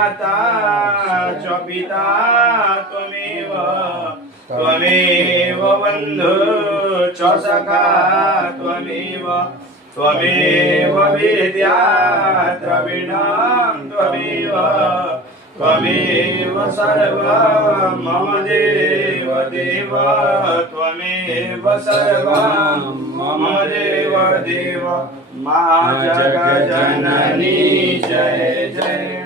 माता च पिता त्वमेव त्वमेव बन्धु च सखा त्वमेव त्वमेव विद्या द्रविणं त्वमेव त्वमेव सर्वं मम देव देव त्वमेव सर्वं मम देव देव मा जगज्जननी जय जय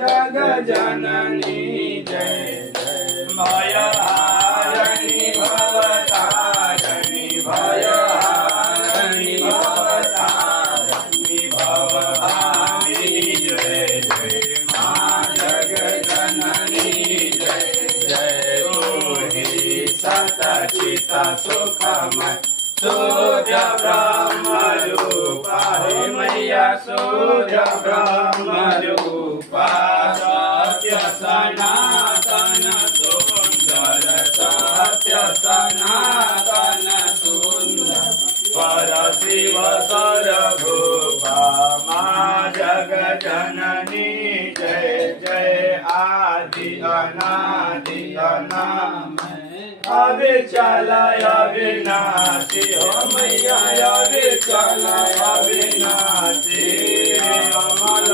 जगज्जननी जय जय भयहारिणी भवतारिणी भयहारिणी भवतारिणी भवहारिणी जय जय मां जगज्जननी जय जय रोहि सतचित सुखमय सूर्य ब्रह्म रूपा हे मैया सूर्य ब्रह्म रूपा सत्य सनातन सुंदर सत्य सनातन सुंदर पर शिव सर्वभूपा मां जगज्जननी जय जय आदि अनादि अनामय अविचल अविनाशी हो मैया अविचल अविनाशी अमल